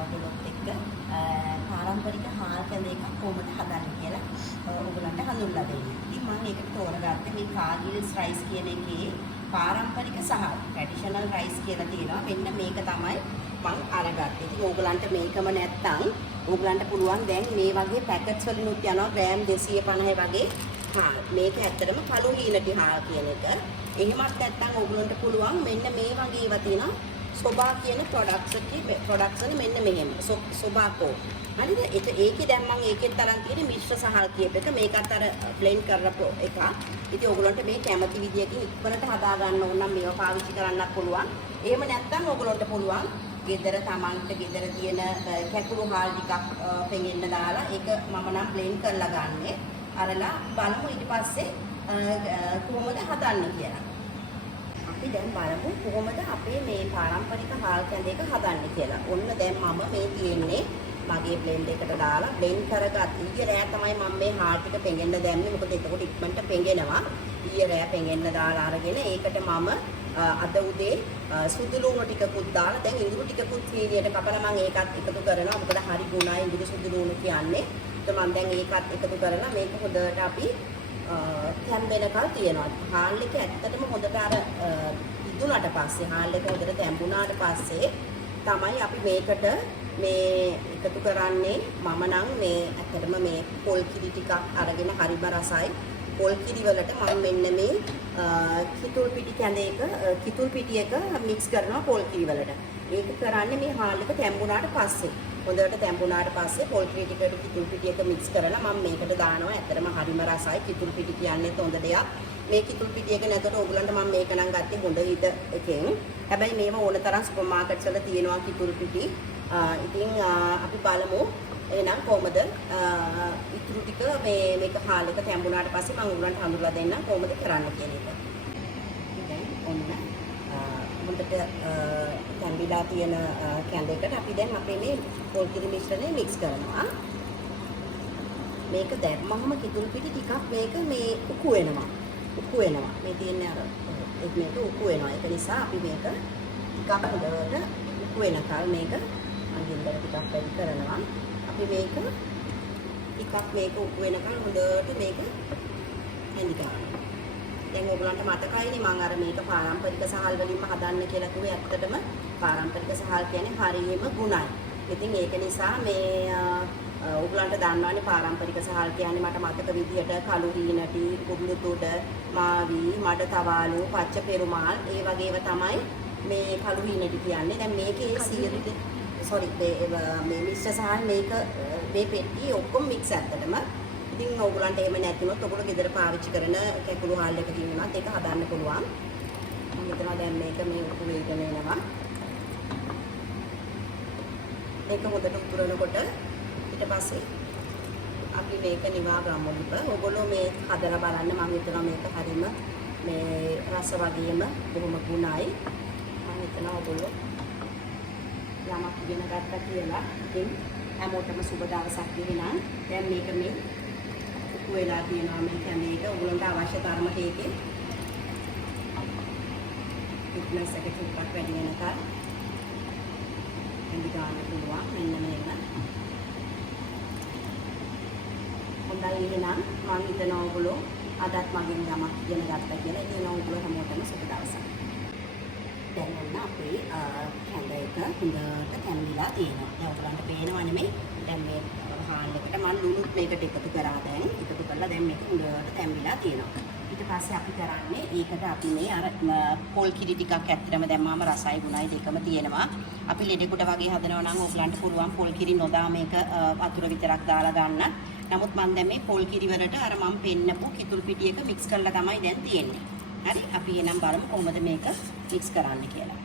ඔයගොල්ලොත් එක්ක පාරම්පරික හාල් කැඳ එකක් කොහොමද හදන්නේ කියලා ඔයගොල්ලන්ට හඳුන්වලා දෙන්න. ඉතින් මම ඒකට තෝරගත්තේ මේ කාගිල්ස් රයිස් කියන එකේ පාරම්පරික සහ ට්‍රැඩිෂනල් රයිස් කියලා තියෙනවා. මෙන්න මේක තමයි මම අරගත්තේ. ඉතින් ඕගලන්ට මේකම නැත්තම් ඕගලන්ට පුළුවන් දැන් මේ වගේ පැකට්ස් වලිනුත් යනවා ග්‍රෑම් 250 වගේ හාල්. මේක ඇත්තටම කළු හීනටි හාල් කියන එක. එහෙමත් නැත්තම් ඕගලන්ට පුළුවන් මෙන්න මේ වගේ ඒවා තියෙනවා. සොබා කියන ප්‍රොඩක්ට්ස් වල මෙන්න මෙහෙම. සොබාකෝ. හරිද? ඒකේ දැන් මම ඒකෙත් තරම් තියෙන මිශ්‍ර සහල් කියප එක මේකත් අර බ්ලෙන්ඩ් කරපු එක. ඉතින් ඕගලන්ට මේ කැමති විදියකින් ඉක්මනට හදා ගන්න ඕන නම් මේවා පාවිච්චි කරන්නත් පුළුවන්. එහෙම නැත්තම් ඕගලන්ට පුළුවන් ගෙදර තමන්ට ගෙදර තියෙන කැකුළු හාල් ටිකක් පෙඟෙන්න දාලා ඒක මම නම් බ්ලෙන්ඩ් කරලා ගන්නෙ. අරලා බලමු ඊට පස්සේ කොහොමද හදන්නේ කියලා. අපි දැන් බලමු කොහොමද අපේ මේ පාරම්පරික හාල් කැඳ එක හදන්නේ කියලා. ඔන්න දැන් මම මේ තියෙන්නේ මගේ බ්ලෙන්ඩ් එකට දාලා බ්ලෙන්ඩ් කරගත් ඊයේ රෑ තමයි මම මේ හාල් ටික පෙඟෙන්න දැම්මේ. මොකද එතකොට ඉක්මනට පෙඟෙනවා. ඊයේ රෑ පෙඟෙන්න දාලා අරගෙන ඒකට මම අද උදේ සුදු ලුණු ටිකකුත් දාලා දැන් ඉඳුරු ටිකකුත් වීර්යයට කපලා මම ඒකත් එකතු කරනවා. මොකද හරි ගුණයි ඉඳුරු සුදු ලුණු කියන්නේ. ඒත් මම දැන් ඒකත් එකතු කරලා මේක හොඳට අපි තැම්බෙනකල් තියනවා. හාල් එක ඇත්තටම හොඳට අර ඉදුණාට පස්සේ හාල් එක හොඳට තැම්බුණාට පස්සේ තමයි අපි මේකට මේ එකතු කරන්නේ. මම නම් මේ ඇත්තටම මේ පොල් කිරි ටිකක් අරගෙන හරිම රසයි. පොල් කිරි වලට මම මෙන්න මේ කිතුල් පිටි කැඳ එක කිතුල් පිටි එක මික්ස් කරනවා පොල් කිරි වලට. ඒක කරන්නේ මේ හාල් එක තැම්බුණාට පස්සේ. හොඳට තැම්බුණාට පස්සේ පොල් කිරි ටිකට කිතුල් පිටි එක මික්ස් කරලා මම මේකට දානවා. ඇත්තටම හරිම රසයි. කිතුල් පිටි කියන්නේ හොඳ දෙයක්. මේ කිතුල් පිටි එක නැතකොට ඕගලන්ට මම මේක නම් ගත්තේ හොඳ හිත එකෙන්. හැබැයි මේව ඕන තරම් සුපර් මාකට්ස් වල තියෙනවා කිතුල් පිටි. ඉතින් අපි බලමු එහෙනම් කොහොමද ඉතුරු ටික මේක හාල් එක තැම්බුණාට පස්සේ මම උගලන්ට හඳුන්වලා දෙන්නම් කොහොමද කරන්න කියන එක. දැන් ඔන්න හොඳට තැම්බිලා තියෙන කැඳ එකට අපි දැන් අපේ මේ පොල් කිරි මිශ්‍රණය මික්ස් කරනවා. මේක දැම්මම කිතුල් පිටි ටිකක් මේක මේ උකු වෙනවා. මේ තියෙන්නේ අර මේක උකු වෙනවා. ඒක නිසා අපි මේක ටිකක් හොඳට උකු වෙනකල් මේක අඟිල්ලට ටිකක් වැඩි කරනවා. අපි මේක ටිකක් මේක උකු වෙනකල් හොඳට මේක හැඳි ගන්නවා. දැන් ඔයගලන්ට මතකයිනේ මම අර මේක පාරම්පරික සහල් වලින්ම හදන්න කියලා කිව්වේ. ඇත්තටම පාරම්පරික සහල් කියන්නේ හරියම ගුණයි. ඉතින් ඒක නිසා මේ ඔයගලන්ට දන්නවනේ පාරම්පරික සහල් කියන්නේ මට මතක විදියට කළු හීනටි, කුරුළු තුඩ, මාවි, මඩ තවාලු, පච්ච පෙරුමාල් ඒ වගේ ඒවා තමයි මේ කළු හීනටි කියන්නේ. දැන් මේකේ මේ මිශ්‍ර සහල් මේක මේ පෙට්ටියේ ඔක්කොම මික්ස් ඇත්තටම. ඉතින් ඕගලන්ට එහෙම නැතිනොත් ඔයගොල්ලෝ ගෙදර පාවිච්චි කරන කැකුළු හාල් එක තියෙනවත් ඒක හදන්න පුළුවන්. මම හිතනවා දැන් මේක මේ උතු වේගන එනවා. මේක හොඳට උතුරනකොට ඊට පස්සේ අපි මේක නිවා ගමු ලිප. ඔයගොල්ලෝ මේ හදලා බලන්න. මම හිතනවා මේක හරීම මේ රස වගේම බොහොම ගුණයි. මම හිතනවා ඔයගොල්ලෝ යමක් ඉගෙන ගත්තා කියලා. ඉතින් හැමෝටම සුබ දවසක් වෙනවා. දැන් මේක මේ උකු වෙලා තියෙනවා මේ කැඳේ එක. ඔයගොල්ලන්ට අවශ්‍ය තරමට ඒකේ ෆිට්නස් එක ටිකක් වැඩි වෙනකල් හැඳි ගන්න පුළුවන්. මෙන්න මේක. හොඳයි එහෙනම් මම හිතනවා ඔයගොල්ලෝ අදත් මගෙන් යමක් ඉගෙන ගත්තා කියලා. ඉතින් ඔයගොල්ලෝ හැමෝටම සුබ දවසක්. දැන් ඔන්න අපේ කැඳ එක හොඳට තැම්බිලා තියෙනවා. දැන් ඔයගලන්ට පේනවා නෙමෙයි. දැන් මේ හාල් එකට මම ලුණුත් මේකට එකතු කරා දැන්. එකතු කරලා දැන් මේක හොඳට තැම්බිලා තියෙනවා. ඊට පස්සේ අපි කරන්නේ ඒකට අපි මේ අර පොල් කිරි ටිකක් ඇත්තටම දැම්මාම රසයි ගුණයි දෙකම තියෙනවා. අපි ලෙඩෙකුට වගේ හදනවා නම් ඔයගලන්ට පුළුවන් පොල් කිරි නොදා මේක වතුර විතරක් දාලා ගන්න. නමුත් මම දැන් මේ පොල් කිරි වලට අර මම පෙන්නපු කිතුල් පිටි එක මික්ස් කරලා තමයි දැන් තියෙන්නේ. හරි අපි එනම් බලමු කොහොමද මේක මික්ස් කරන්න කියලා.